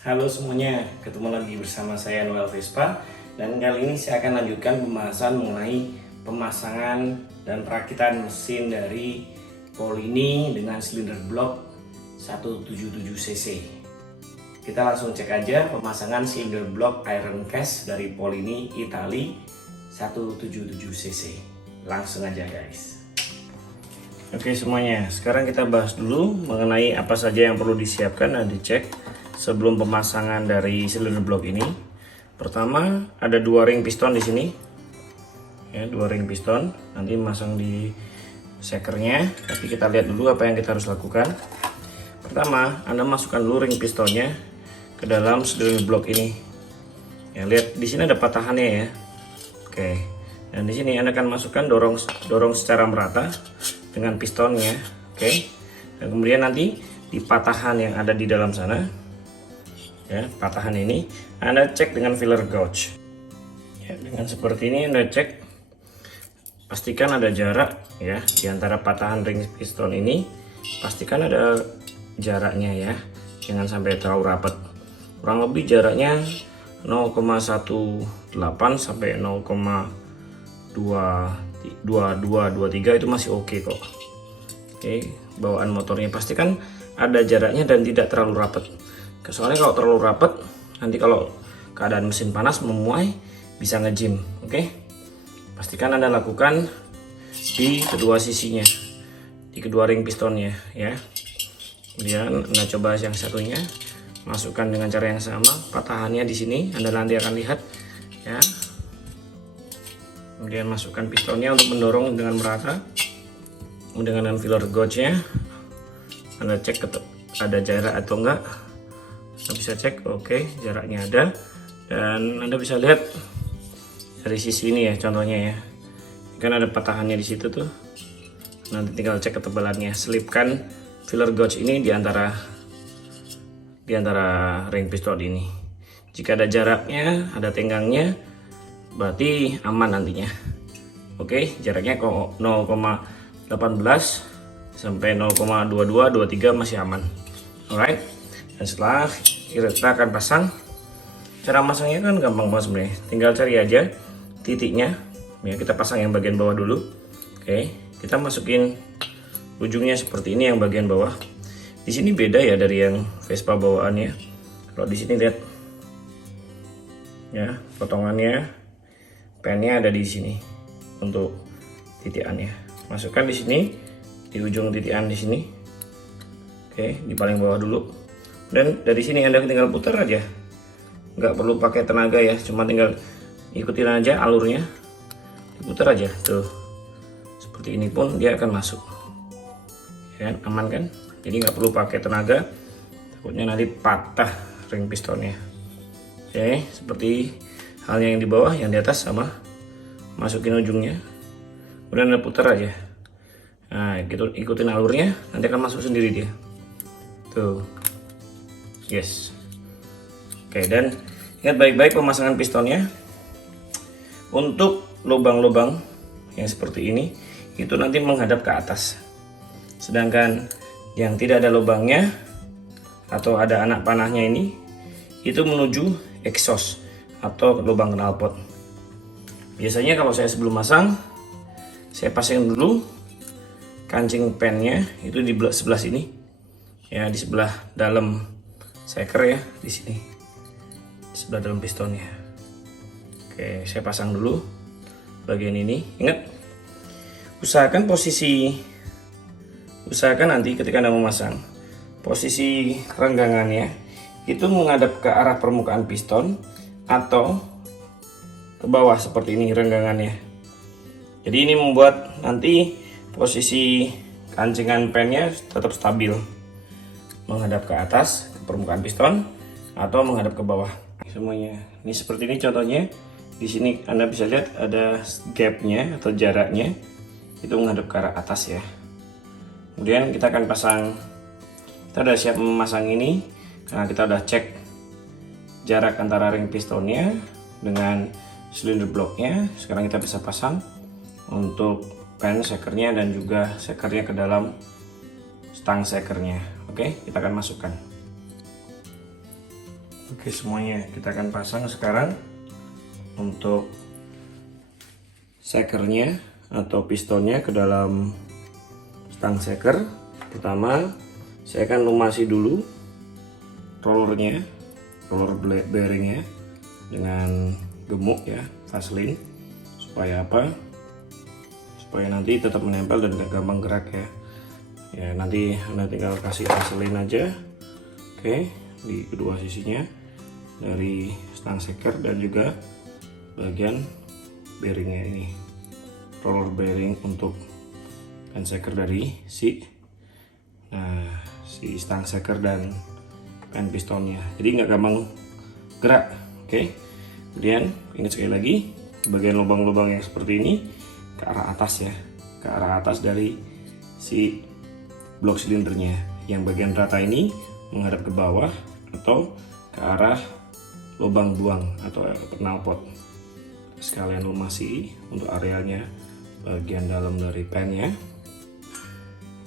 Halo semuanya, ketemu lagi bersama saya Noel Vespa. Dan kali ini saya akan lanjutkan pembahasan mengenai pemasangan dan perakitan mesin dari Polini dengan silinder blok 177cc. Kita langsung cek aja pemasangan silinder blok iron cast dari Polini Italia 177cc. Langsung aja guys. Oke semuanya, sekarang kita bahas dulu mengenai apa saja yang perlu disiapkan dan dicek sebelum pemasangan dari silinder blok ini. Pertama, ada dua ring piston di sini. Ya, dua ring piston. Nanti masang di sekernya. Tapi kita lihat dulu apa yang kita harus lakukan. Pertama, Anda masukkan dulu ring pistonnya ke dalam silinder blok ini. Ya, lihat di sini ada patahannya ya. Oke. Dan di sini Anda akan masukkan dorong secara merata dengan pistonnya. Oke. Dan kemudian nanti di patahan yang ada di dalam sana, ya, patahan ini Anda cek dengan filler gauge. Ya, dengan seperti ini Anda cek, pastikan ada jarak ya di antara patahan ring piston ini, pastikan ada jaraknya ya, jangan sampai terlalu rapat. Kurang lebih jaraknya 0,18 sampai 0,2223 itu masih oke kok. Oke, bawaan motornya pastikan ada jaraknya dan tidak terlalu rapat. Soalnya kalau terlalu rapat, nanti kalau keadaan mesin panas memuai bisa ngejim. Oke, pastikan Anda lakukan di kedua sisinya, di kedua ring pistonnya ya. Kemudian Anda coba yang satunya, masukkan dengan cara yang sama, patahannya di sini Anda nanti akan lihat ya. Kemudian masukkan pistonnya untuk mendorong dengan merata. Kemudian dengan filler gauge-nya Anda cek ada jarak atau enggak. Anda bisa cek, oke, jaraknya ada, dan Anda bisa lihat dari sisi ini ya, contohnya ya, kan ada patahannya di situ tuh. Nanti tinggal cek ketebalannya, selipkan filler gauge ini di antara ring piston ini. Jika ada jaraknya, ada tenggangnya, berarti aman nantinya. Oke, jaraknya kok 0,18 sampai 0,2223 masih aman. Alright. Dan setelah kita akan pasang, cara masangnya kan gampang banget sebenarnya, tinggal cari aja titiknya ya. Kita pasang yang bagian bawah dulu. Oke, kita masukin ujungnya seperti ini, yang bagian bawah. Di sini beda ya dari yang Vespa bawaannya. Kalau di sini lihat ya, potongannya, pennya ada di sini untuk titikannya. Masukkan di sini, di ujung titikan di sini. Oke, di paling bawah dulu. Dan dari sini Anda tinggal putar aja, nggak perlu pakai tenaga ya, cuma tinggal ikutin aja alurnya, diputar aja tuh, seperti ini pun dia akan masuk ya, aman kan? Jadi nggak perlu pakai tenaga, takutnya nanti patah ring pistonnya. Oke, seperti halnya yang di bawah, yang di atas sama, masukin ujungnya, kemudian Anda putar aja. Nah gitu, ikutin alurnya, nanti akan masuk sendiri dia tuh. Yes. Oke, dan ingat baik-baik pemasangan pistonnya. Untuk lubang-lubang yang seperti ini itu nanti menghadap ke atas, sedangkan yang tidak ada lubangnya atau ada anak panahnya ini itu menuju exhaust atau lubang knalpot. Biasanya kalau saya sebelum masang, saya pasang dulu kancing pennya itu di sebelah sini ya, di sebelah dalam seker ya, di sini di sebelah dalam pistonnya. Oke, saya pasang dulu bagian ini. Ingat, usahakan nanti ketika Anda memasang, posisi renggangannya itu menghadap ke arah permukaan piston atau ke bawah seperti ini renggangannya. Jadi ini membuat nanti posisi kancingan pennya tetap stabil, menghadap ke atas ke permukaan piston atau menghadap ke bawah semuanya. Ini seperti ini contohnya. Di sini Anda bisa lihat ada gapnya atau jaraknya itu menghadap ke arah atas ya. Kemudian kita akan pasang, kita udah siap memasang ini karena kita udah cek jarak antara ring pistonnya dengan silinder bloknya. Sekarang kita bisa pasang untuk pen sekernya dan juga sekernya ke dalam stang sekernya. Oke, kita akan masukkan. Oke, semuanya kita akan pasang sekarang. Untuk sekernya atau pistonnya ke dalam stang seker, pertama saya akan lumasi dulu rollernya, roller bearingnya dengan gemuk ya, Vaseline, supaya apa? Supaya nanti tetap menempel dan gak gampang gerak ya. Ya, nanti Anda tinggal kasih Vaseline aja. Oke, di kedua sisinya dari stang seker dan juga bagian bearingnya ini, roller bearing untuk pen seker dari si stang seker dan pen pistonnya, jadi nggak gampang gerak. Oke, kemudian ingat sekali lagi bagian lubang-lubang yang seperti ini ke arah atas ya, ke arah atas dari si blok silindernya. Yang bagian rata ini menghadap ke bawah atau ke arah lubang buang atau knalpot. Sekalian lumasi untuk areanya bagian dalam dari pennya.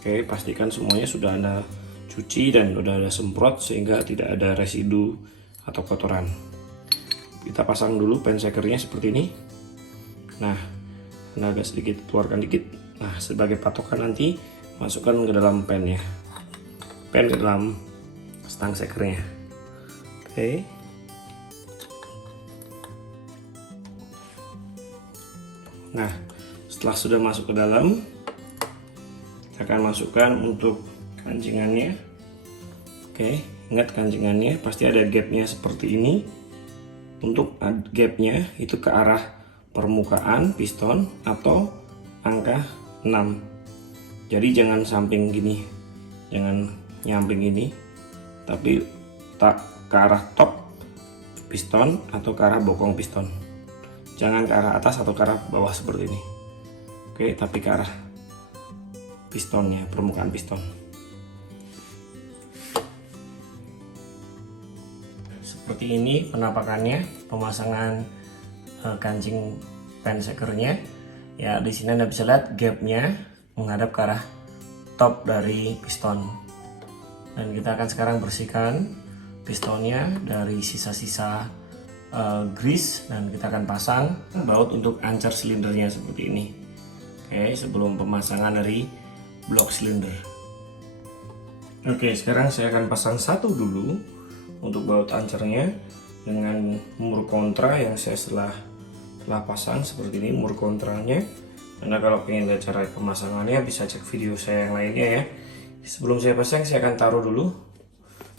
Oke, pastikan semuanya sudah Anda cuci dan sudah ada semprot sehingga tidak ada residu atau kotoran. Kita pasang dulu pen sekernya seperti ini. Nah, Anda agak sedikit keluarkan dikit. Nah, sebagai patokan nanti masukkan ke dalam pennya, pen ke dalam stang sekernya. Oke. Nah, setelah sudah masuk ke dalam, kita akan masukkan untuk kancingannya. Oke, ingat kancingannya pasti ada gapnya seperti ini. Untuk gapnya itu ke arah permukaan piston atau angka 6. Jadi jangan samping gini, jangan nyamping ini, tapi tak ke arah top piston atau ke arah bokong piston. Jangan ke arah atas atau ke arah bawah seperti ini. Oke, tapi ke arah pistonnya, permukaan piston. Seperti ini penampakannya, pemasangan kancing pen sekernya. Ya, di sini Anda bisa lihat gapnya menghadap ke arah top dari piston. Dan kita akan sekarang bersihkan pistonnya dari sisa-sisa grease, dan kita akan pasang baut untuk ancar silindernya seperti ini. Oke, sebelum pemasangan dari blok silinder. Oke, sekarang saya akan pasang satu dulu untuk baut ancarnya dengan mur kontra yang saya telah pasang seperti ini mur kontranya. Anda kalau ingin lihat cara pemasangannya bisa cek video saya yang lainnya ya. Sebelum saya pasang, saya akan taruh dulu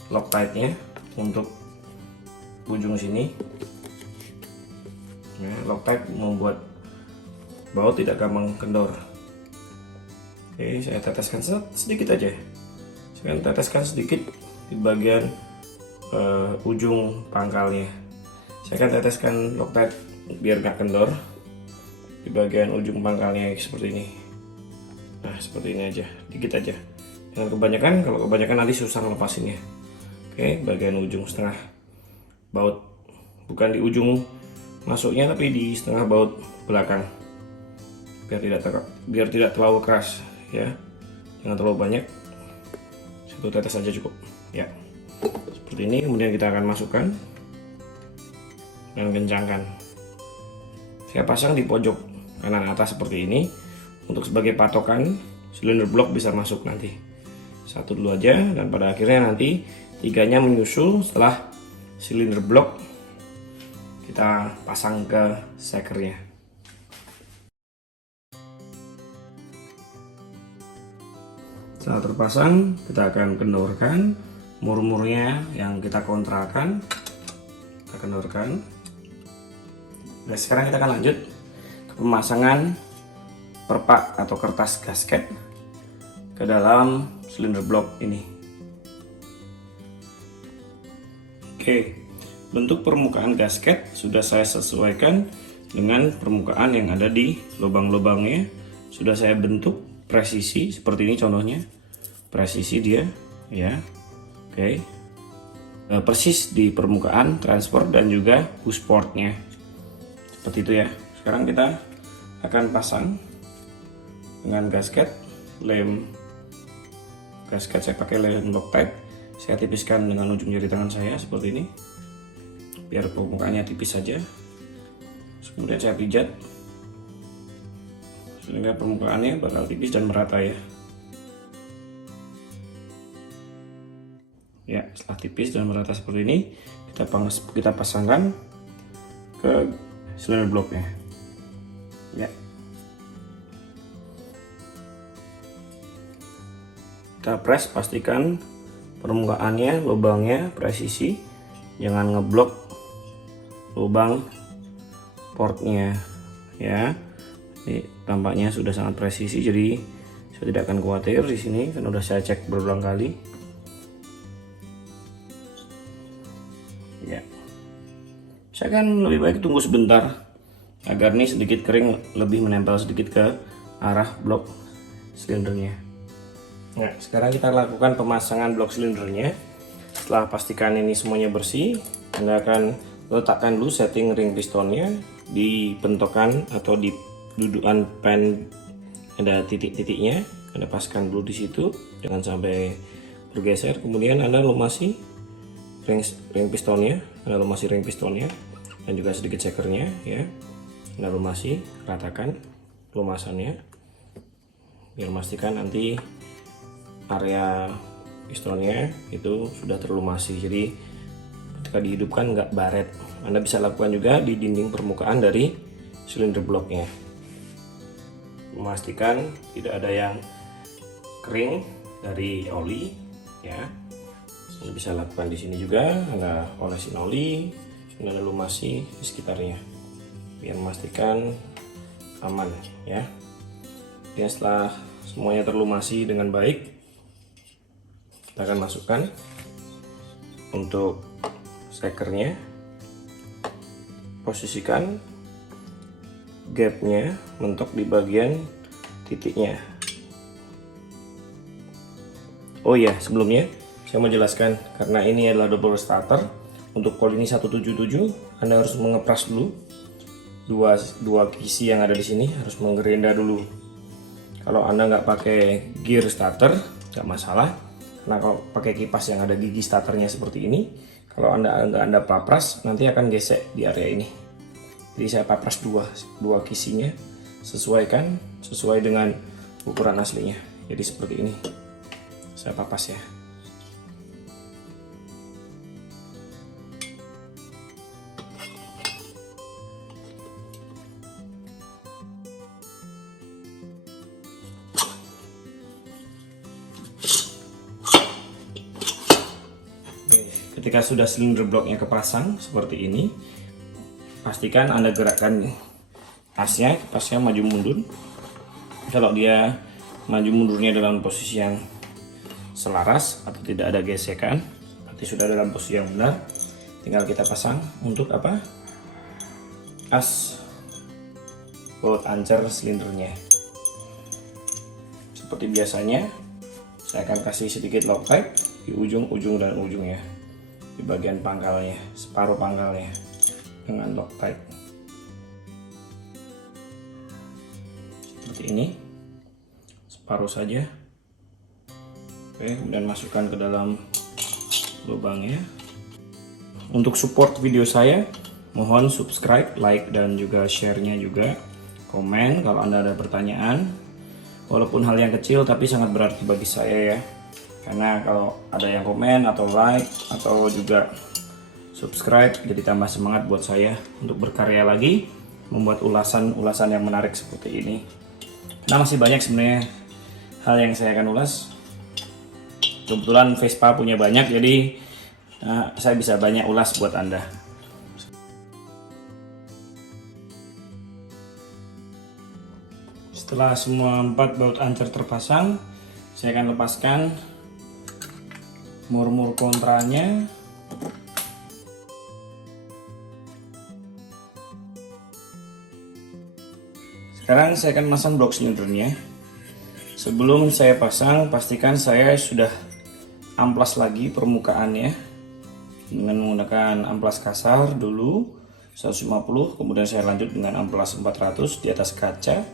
Loctite-nya untuk ujung sini. Nah, Loctite membuat baut tidak gampang kendor. Oke, saya teteskan sedikit aja. Saya akan teteskan sedikit di bagian ujung pangkalnya. Saya akan teteskan Loctite biar nggak kendor di bagian ujung pangkalnya seperti ini. Nah, seperti ini aja, dikit aja. Jangan kebanyakan, kalau kebanyakan nanti susah ngelepasinnya. Oke, bagian ujung setengah baut, bukan di ujung masuknya tapi di setengah baut belakang, biar tidak terlalu keras ya, jangan terlalu banyak, satu tetes saja cukup ya. Seperti ini, kemudian kita akan masukkan dan kencangkan. Saya pasang di pojok kanan atas seperti ini untuk sebagai patokan silinder blok bisa masuk nanti. Satu dulu aja, dan pada akhirnya nanti tiganya menyusul setelah silinder blok kita pasang ke sekernya. Setelah terpasang, kita akan kendorkan mur-murnya yang kita kontrakan. Kita kendorkan. Nah, sekarang kita akan lanjut ke pemasangan perpak atau kertas gasket ke dalam silinder blok ini. Oke, bentuk permukaan gasket sudah saya sesuaikan dengan permukaan yang ada di lubang-lubangnya. Sudah saya bentuk presisi seperti ini contohnya, presisi dia ya. Oke, persis di permukaan transfer dan juga push portnya seperti itu ya. Sekarang kita akan pasang dengan gasket, lem gasket saya pakai lem Loctite. Saya tipiskan dengan ujung jari tangan saya seperti ini. biar permukaannya tipis saja. Kemudian saya pijat sehingga permukaannya bakal tipis dan merata ya. Ya, setelah tipis dan merata seperti ini, kita pasangkan ke silinder bloknya. Ya. Kita press, pastikan permukaannya, lubangnya presisi, jangan ngeblok lubang portnya ya. Ini tampaknya sudah sangat presisi, jadi saya tidak akan khawatir di sini karena sudah saya cek berulang kali. Ya, saya akan lebih baik tunggu sebentar agar ini sedikit kering, lebih menempel sedikit ke arah blok silindernya. Nah, sekarang kita lakukan pemasangan blok silindernya. Setelah pastikan ini semuanya bersih, Anda akan letakkan dulu setting ring pistonnya di pentokan atau di dudukan pen, ada titik-titiknya. Anda paskan dulu di situ, jangan sampai bergeser. Kemudian Anda lumasi ring pistonnya, dan juga sedikit cekernya ya. Anda lumasi, ratakan lumasannya, biar memastikan nanti area pistonnya itu sudah terlumasi. Jadi ketika dihidupkan nggak baret. Anda bisa lakukan juga di dinding permukaan dari silinder bloknya. Memastikan tidak ada yang kering dari oli ya. Anda bisa lakukan di sini juga. Anda olesin oli, Anda lumasi di sekitarnya biar memastikan aman ya. Dan setelah semuanya terlumasi dengan baik, kita akan masukkan untuk stekernya. Posisikan gapnya mentok di bagian titiknya. Oh iya, sebelumnya saya mau jelaskan, karena ini adalah double starter, untuk kol ini 177 Anda harus mengepras dulu dua kisi yang ada di sini, harus menggerinda dulu. Kalau Anda nggak pakai gear starter nggak masalah. Nah, kalau pakai kipas yang ada gigi starternya seperti ini, kalau Anda papras nanti akan gesek di area ini. Jadi saya papras dua kisinya, sesuai dengan ukuran aslinya. Jadi seperti ini saya papas ya. Ketika sudah silinder bloknya kepasang seperti ini, pastikan Anda gerakkan kipasnya maju mundur. Kalau dia maju mundurnya dalam posisi yang selaras atau tidak ada gesekan, berarti sudah dalam posisi yang benar. Tinggal kita pasang untuk apa? As baut ancer silindernya. Seperti biasanya, saya akan kasih sedikit Loctite di ujung dan ujungnya, di bagian pangkalnya, separuh pangkalnya dengan Loctite seperti ini, separuh saja. Oke, kemudian masukkan ke dalam lubangnya. Untuk support video saya, mohon subscribe, like, dan juga share-nya juga. Komen kalau Anda ada pertanyaan, walaupun hal yang kecil tapi sangat berarti bagi saya ya. Karena kalau ada yang komen atau like atau juga subscribe, jadi tambah semangat buat saya untuk berkarya lagi, membuat ulasan yang menarik seperti ini. Karena masih banyak sebenarnya hal yang saya akan ulas. Kebetulan Vespa punya banyak, jadi saya bisa banyak ulas buat Anda. Setelah semua 4 baut ancer terpasang, saya akan lepaskan mur-mur kontranya. Sekarang saya akan masang blok silindernya. Sebelum saya pasang, pastikan saya sudah amplas lagi permukaannya dengan menggunakan amplas kasar dulu 150, kemudian saya lanjut dengan amplas 400 di atas kaca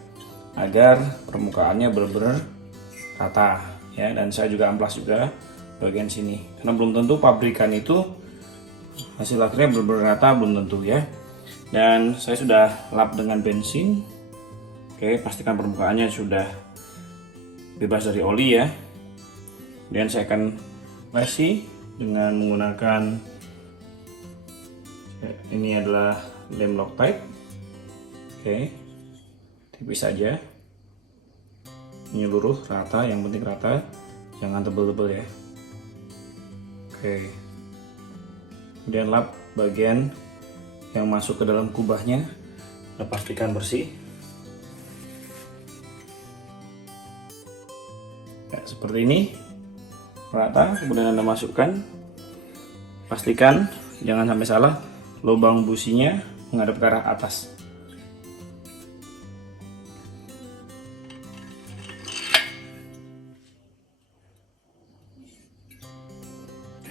agar permukaannya benar-benar rata ya. Dan saya juga amplas juga bagian sini, karena belum tentu pabrikan itu hasil akhirnya benar-benar rata belum tentu ya. Dan saya sudah lap dengan bensin. Oke, pastikan permukaannya sudah bebas dari oli ya. Dan saya akan lesi dengan menggunakan, ini adalah lem Loctite. Oke, tipis saja, menyeluruh rata, yang penting rata, jangan tebel-tebel ya. Oke, kemudian lap bagian yang masuk ke dalam kubahnya, kita pastikan bersih ya, seperti ini, rata. Kemudian Anda masukkan, pastikan jangan sampai salah, lubang businya menghadap ke arah atas.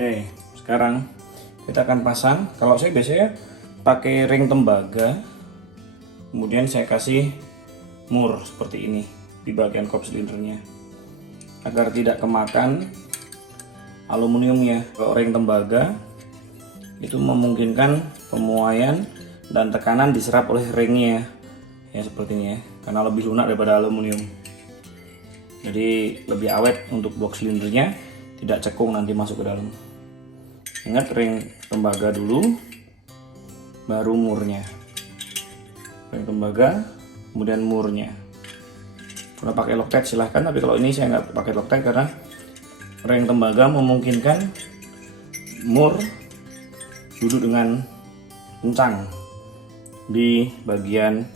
Oke, sekarang kita akan pasang. Kalau saya biasanya pakai ring tembaga, kemudian saya kasih mur seperti ini di bagian kop silindernya agar tidak kemakan aluminiumnya. Kalau ring tembaga itu memungkinkan pemuaian dan tekanan diserap oleh ringnya ya, seperti ini ya, karena lebih lunak daripada aluminium. Jadi lebih awet untuk blok silindernya, tidak cekung nanti masuk ke dalam. Ingat, ring tembaga dulu, baru murnya. Ring tembaga, kemudian murnya. Kalau pakai Loctite silahkan, tapi kalau ini saya nggak pakai Loctite karena ring tembaga memungkinkan mur duduk dengan kencang di bagian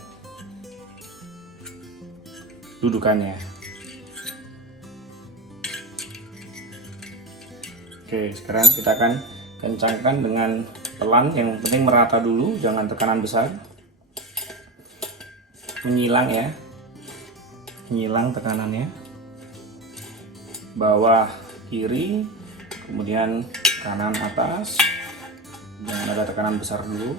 dudukannya. Oke, sekarang kita akan kencangkan dengan pelan, yang penting merata dulu, jangan tekanan besar. Menyilang ya, menyilang tekanannya, bawah kiri, kemudian kanan atas, jangan ada tekanan besar dulu.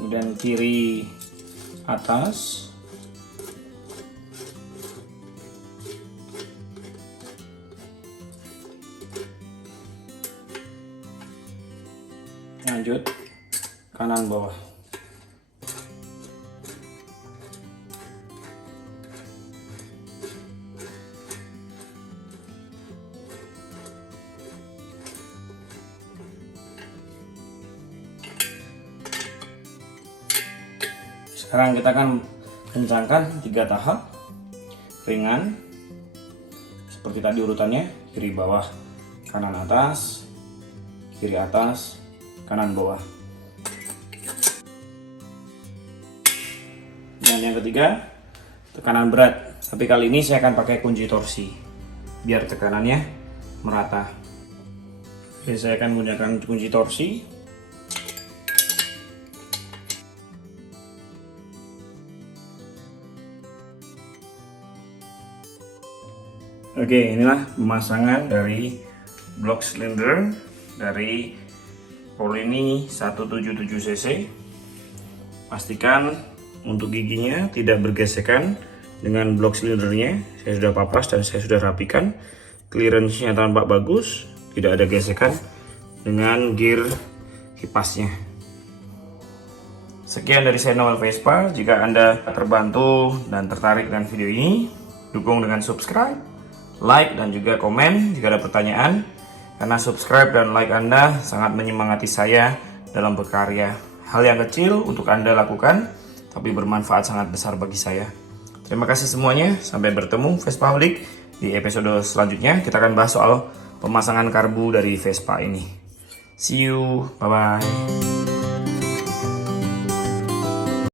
Kemudian kiri atas, lanjut kanan bawah. Sekarang kita akan kencangkan 3 tahap ringan seperti tadi urutannya: kiri bawah, kanan atas, kiri atas, kanan bawah. Dan yang ketiga, tekanan berat, tapi kali ini saya akan pakai kunci torsi biar tekanannya merata. Oke, saya akan menggunakan kunci torsi. Oke, inilah pemasangan dari blok silinder dari Polini 177cc. Pastikan untuk giginya tidak bergesekan dengan blok silindernya. Saya sudah papas dan saya sudah rapikan. Clearance-nya tampak bagus, tidak ada gesekan dengan gear kipasnya. Sekian dari saya, Noel Vespa. Jika Anda terbantu dan tertarik dengan video ini, dukung dengan subscribe, like, dan juga komen jika ada pertanyaan. Karena subscribe dan like Anda sangat menyemangati saya dalam berkarya. Hal yang kecil untuk Anda lakukan, tapi bermanfaat sangat besar bagi saya. Terima kasih semuanya. Sampai bertemu Vespa Holic di episode selanjutnya. Kita akan bahas soal pemasangan karbu dari Vespa ini. See you, bye-bye.